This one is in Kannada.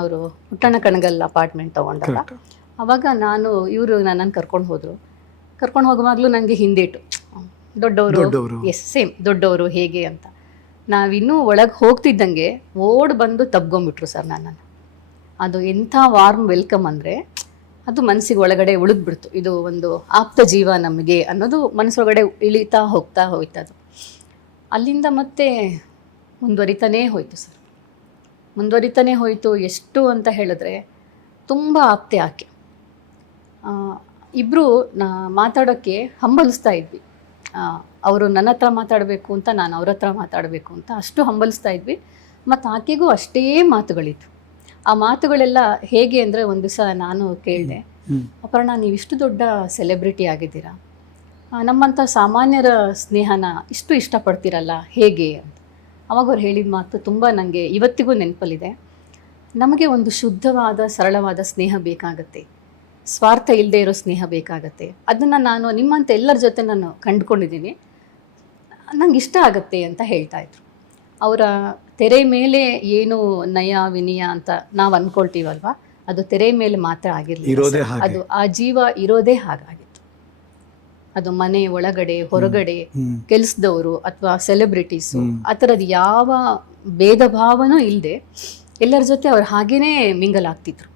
ಅವರು ಹುಟ್ಟಣ ಕಣಗಲ್ ಅಪಾರ್ಟ್ಮೆಂಟ್ ತಗೊಂಡಲ್ಲ. ಅವಾಗ ನಾನು ಇವರು ನನ್ನನ್ನು ಕರ್ಕೊಂಡು ಹೋದರು. ಕರ್ಕೊಂಡು ಹೋಗುವಾಗಲೂ ನನಗೆ ಹಿಂದೇಟು. ದೊಡ್ಡವರು. ಎಸ್ ಸೇಮ್ ದೊಡ್ಡವರು ಹೇಗೆ ಅಂತ. ನಾವಿನ್ನೂ ಒಳಗೆ ಹೋಗ್ತಿದ್ದಂಗೆ ಓಡ್ ಬಂದು ತಬ್ಕೊಂಬಿಟ್ರು ಸರ್ ನನ್ನನ್ನು. ಅದು ಎಂಥ ವಾರ್ಮ್ ವೆಲ್ಕಮ್ ಅಂದರೆ ಅದು ಮನಸ್ಸಿಗೆ ಒಳಗಡೆ ಉಳಿದ್ಬಿಡ್ತು. ಇದು ಒಂದು ಆಪ್ತ ಜೀವ ನಮಗೆ ಅನ್ನೋದು ಮನಸ್ಸೊಳಗಡೆ ಇಳಿತಾ ಹೋಗ್ತಾ ಹೋಯ್ತದು. ಅಲ್ಲಿಂದ ಮತ್ತೆ ಮುಂದುವರಿತಾನೇ ಹೋಯಿತು ಸರ್. ಮುಂದುವರಿತಾನೇ ಹೋಯಿತು. ಎಷ್ಟು ಅಂತ ಹೇಳಿದ್ರೆ ತುಂಬ ಆಪ್ತೆ ಆಕೆ. ಇಬ್ಬರು ನಾ ಮಾತಾಡೋಕ್ಕೆ ಹಂಬಲಿಸ್ತಾ ಇದ್ವಿ. ಅವರು ನನ್ನ ಹತ್ರ ಮಾತಾಡಬೇಕು ಅಂತ ನಾನು ಅವ್ರ ಹತ್ರ ಮಾತಾಡಬೇಕು ಅಂತ ಅಷ್ಟು ಹಂಬಲಿಸ್ತಾ ಇದ್ವಿ. ಮತ್ತು ಆಕೆಗೂ ಅಷ್ಟೇ ಮಾತುಗಳಿತ್ತು ಆ ಮಾತುಗಳೆಲ್ಲ ಹೇಗೆ ಅಂದರೆ ಒಂದು ದಿವಸ ನಾನು ಕೇಳಿದೆ. ಅಪರ್ಣ ನೀವು ಇಷ್ಟು ದೊಡ್ಡ ಸೆಲೆಬ್ರಿಟಿ ಆಗಿದ್ದೀರಾ? ನಮ್ಮಂಥ ಸಾಮಾನ್ಯರ ಸ್ನೇಹನ ಇಷ್ಟು ಇಷ್ಟಪಡ್ತೀರಲ್ಲ ಹೇಗೆ ಅಂತ. ಅವಾಗ ಅವ್ರು ಹೇಳಿದ ಮಾತು ತುಂಬ ನನಗೆ ಇವತ್ತಿಗೂ ನೆನಪಲ್ಲಿದೆ. ನಮಗೆ ಒಂದು ಶುದ್ಧವಾದ ಸರಳವಾದ ಸ್ನೇಹ ಬೇಕಾಗತ್ತೆ. ಸ್ವಾರ್ಥ ಇಲ್ಲದೆ ಇರೋ ಸ್ನೇಹ ಬೇಕಾಗತ್ತೆ. ಅದನ್ನು ನಾನು ನಿಮ್ಮಂತ ಎಲ್ಲರ ಜೊತೆ ನಾನು ಕಂಡುಕೊಂಡಿದ್ದೀನಿ. ನಂಗೆ ಇಷ್ಟ ಆಗತ್ತೆ ಅಂತ ಹೇಳ್ತಾ ಇದ್ರು. ಅವರ ತೆರೆ ಮೇಲೆ ಏನು ನಯ ವಿನಯ ಅಂತ ನಾವು ಅನ್ಕೊಳ್ತೀವಲ್ವಾ? ಅದು ತೆರೆ ಮೇಲೆ ಮಾತ್ರ ಆಗಿರಲಿಲ್ಲ ಅದು ಆ ಜೀವ ಇರೋದೇ ಹಾಗಾಗಿತ್ತು ಅದು ಮನೆ ಒಳಗಡೆ ಹೊರಗಡೆ. ಕೆಲಸದವರು ಅಥವಾ ಸೆಲೆಬ್ರಿಟೀಸು. ಆ ಥರದ್ದು ಯಾವ ಭೇದ ಭಾವನೂ ಇಲ್ಲದೆ ಎಲ್ಲರ ಜೊತೆ ಅವ್ರು ಹಾಗೇನೇ ಮಿಂಗಲ್ ಆಗ್ತಿದ್ರು